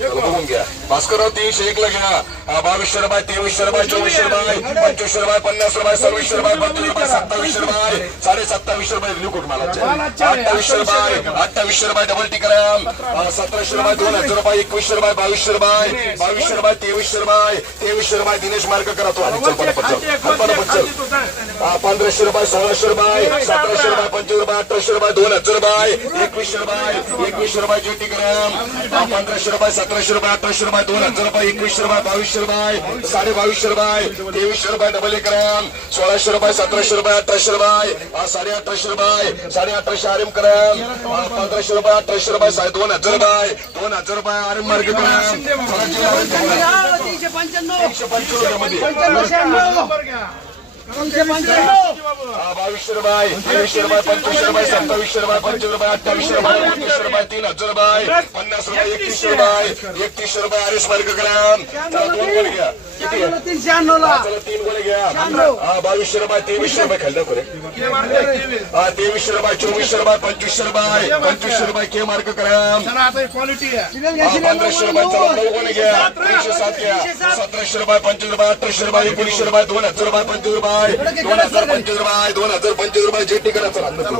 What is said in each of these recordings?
बघून घ्या भास्करराव तीनशे एक ला घ्या हा, बावीसशे रुपये तेवीसशे रुपये चोवीसशे रुपये पंचवीसशे रुपये पन्नास रुपये सव्वीसशे रुपये पंचवीस रुपये सत्तावीसशे रुपये साडे सत्तावीसशे रुपये लिकुट मला अठ्ठावीसशे रुपये अठ्ठावीसशे रुपये डबल टिकराम. सतराशे रुपये दोन हजार रुपये एकवीसशे रुपये बावीसशे रुपये बावीसशे रुपये तेवीसशे रुपये तेवीसशे रुपये दिनेश मार्ग करा तो आणि चल पटपट चल. पटपट पंधराशे रुपये सोळाशे रुपये सतराशे रुपये पंचवीस रुपये अठराशे रुपये दोन हजार रुपये एकवीसशे रुपये एकवीसशे रुपये ज्योती ग्राम हा, पंधराशे रुपये सतराशे रुपये अठराशे रुपये दोन हजार रुपये एकवीसशे रुपये बावीसशे रुपये साडे बावीसशे रुपये तेवीसशे रुपये डबल एक ग्राम सोळाशे रुपये सतराशे रुपये अठराशे रुपये साडे अठराशे रुपये साडे अठराशे आरएम ग्राम हा, पंधराशे रुपये अठराशे रुपये साडे दोन हजार रुपये दोन हजार रुपये आरएम मार्ग ग्राम तीनशे पंच्याण्णव. तीनशे पंच्याण्णव. बावीसशे रुपये तेवीसशे रुपये पंचवीसशे रुपये सत्तावीसशे रुपये पंचवीस रुपये अठ्ठावीसशे रुपये एकोणीसशे रुपये तीन हजार रुपये पन्नास रुपये एकतीसशे रुपये एकतीसशे रुपये अडीच वर्ग ग्राम दोन गोळे घ्या किती चला तीन गोळे घ्या बावीसशे रुपये तेवीसशे रुपये खाल्लं खरे हा तेवीसशे रुपये चोवीसशे रुपये पंचवीसशे रुपये पंचवीसशे रुपये के मार्क ग्राम पंधराशे रुपये चला नऊ गोळे घ्या तीनशे सात घ्या सतराशे रुपये पंचवीस रुपये अठराशे रुपये एकोणीसशे रुपये दोन हजार रुपये पंचवीस रुपये दोन हजार पंचवीस रुपये दोन हजार पंचवीस रुपये जेटी करा चला नंतर.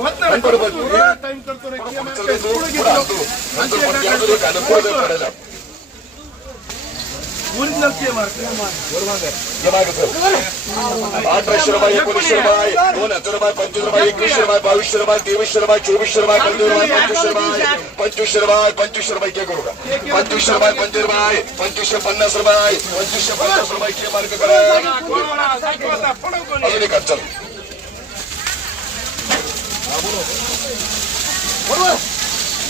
ओरिजिनल केमर ये अठराशे रुपये एकोणीसशे रुपये दोन हजार रुपये पंचवीस रुपये एकवीसशे रुपये बावीसशे रुपये तेवीसशे रुपये चोवीसशे रुपये पंचवीस रुपये पंचवीसशे रुपये पंचवीसशे रुपये पंचवीसशे रुपये के करू का? पंचवीसशे रुपये पंचवीस रुपये पंचवीसशे पन्नास रुपये पंचवीसशे पन्नास रुपये के मार्ग करा. अजून एक चल.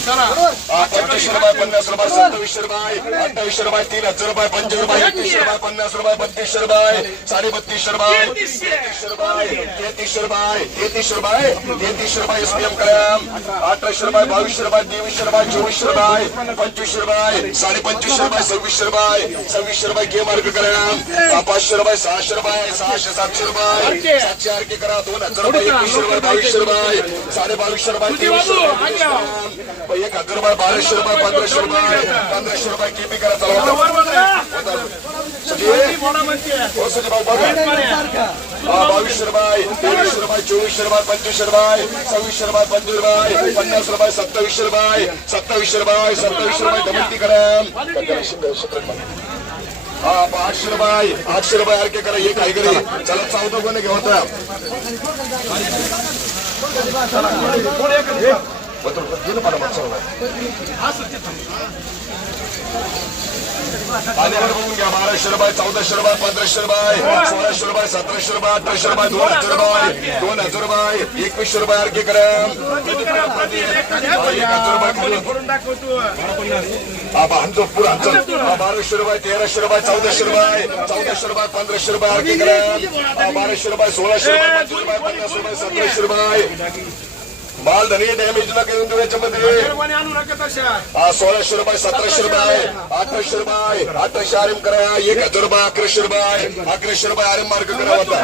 पंचवीसशे रुपये पन्नास रुपये सत्तावीसशे रुपये अठ्ठावीसशे रुपये तीन हजार रुपये पंचवीस रुपये एकवीसशे रुपये पन्नास रुपये बत्तीसशे रुपये साडे बत्तीसशे रुपये तेहतीसशे रुपये तेहतीसशे रुपये तेहतीसशे रुपये तेहतीसशे रुपये करा अठराशे रुपये बावीसशे रुपये तेवीसशे रुपये चोवीसशे रुपये पंचवीसशे रुपये साडे पंचवीसशे रुपये सव्वीसशे रुपये सव्वीसशे रुपये के मार्क करा पाचशे रुपये सहाशे रुपये सहाशे सातशे रुपये सातशे आर के करा दोन हजार रुपये एकवीसशे रुपये बावीसशे रुपये साडे बावीसशे रुपये तेवीसशे रुपये एक हजार रुपये बाराशे रुपये पंधराशे रुपये पंधराशे रुपये केपी करा चला हो सुजी भाऊ बघा हा, बावीसशे रुपये तेवीसशे रुपये चोवीसशे रुपये पंचवीसशे रुपये सव्वीसशे रुपये पंचवीस रुपये पन्नास रुपये सत्तावीसशे रुपये सत्तावीसशे रुपये सत्तावीसशे रुपये करा हा आठशे रुपये आठशे रुपये आरके करा एक काय करे चला चौदा कोणी घेऊ आता बरोबर, गेलं मला मागच्या पाण्यावर बघून घ्या बाराशे रुपये चौदाशे रुपये पंधराशे रुपये सोळाशे रुपये सतराशे रुपये अठराशे रुपये दोन हजार रुपये दोन हजार रुपये एकवीसशे रुपये आरके ग्राम एक हजार रुपये किलो. हा, बा, बाराशे रुपये तेराशे रुपये चौदाशे रुपये चौदाशे रुपये पंधराशे रुपये आरके ग्राम हा, बाराशे रुपये सोळाशे रुपये पंचवीस रुपये पन्नास रुपये सतराशे रुपये माल धनी डॅमेज नका येऊन देऊ याच्यामध्ये. हा सोळाशे रुपये सतराशे रुपये अठराशे रुपये अठराशे आरएम करा एक हजार रुपये अकराशे रुपये अकराशे रुपये आरएम मार्क करा होता.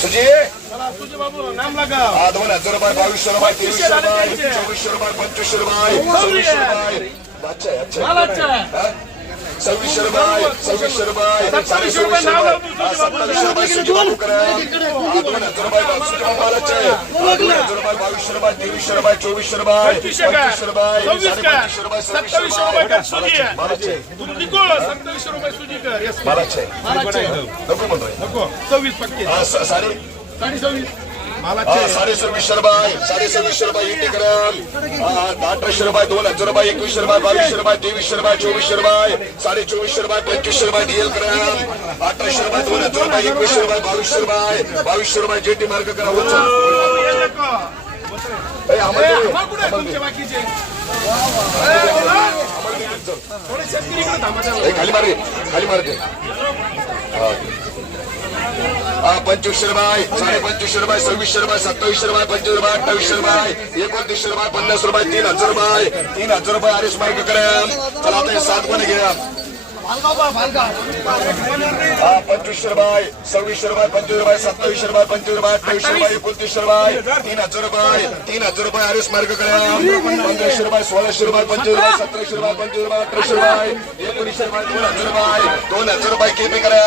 सुजी? चला तुझे बाबू नाम लागा हा दोन हजार रुपये बावीसशे रुपये तेवीसशे रुपये चोवीसशे रुपये पंचवीसशे रुपये. सव्वीसशे रुपये. अच्छा आहे, अच्छा सव्वीसशे रुपये सव्वीसशे रुपये सव्वीसशे रुपये हा, सत्तावीसशे रुपये बावीसशे रुपये तेवीसशे रुपये चोवीसशे रुपये पंचवीसशे रुपये पंचवीसशे रुपये सत्तावीसशे रुपये मालाचे नको म्हणतोय. नको. सव्वीस पक्के. साडे साडे सव्वीस साडे सव्वीसशे रुपये साडे सव्वीसशे रुपये इटे ग्राम हा, अठराशे रुपये दोन हजार रुपये एकवीसशे रुपये बावीसशे रुपये तेवीसशे रुपये चोवीसशे रुपये साडे चोवीसशे रुपये पंचवीसशे रुपये डीएल ग्राम अठराशे रुपये दोन हजार रुपये एकवीसशे रुपये बावीसशे रुपये बावीसशे रुपये जेटी मार्ग करा. हो, खाली मार. खाली मार पंचवीसशे रुपये साडे पंचवीसशे रुपये सव्वीसशे रुपये सत्तावीसशे रुपये पंचवीस रुपये अठ्ठावीसशे रुपये एकोणतीसशे रुपये पन्नास रुपये तीन हजार रुपये तीन हजार रुपये आरिस मार्ग करा चला आता हे सात कोणी घ्या हा पंचवीसशे रुपये सव्वीसशे रुपये पंचवीस रुपये सत्तावीसशे रुपये पंचवीस रुपये अठ्ठावीसशे रुपये एकोणतीसशे रुपये तीन हजार रुपये तीन हजार रुपये आरिस मार्ग करा पंधराशे रुपये सोळाशे रुपये पंचवीस रुपये सतराशे रुपये पंचवीस रुपये अठराशे रुपये एकोणीसशे रुपये दोन हजार रुपये दोन हजार रुपये केपी करा.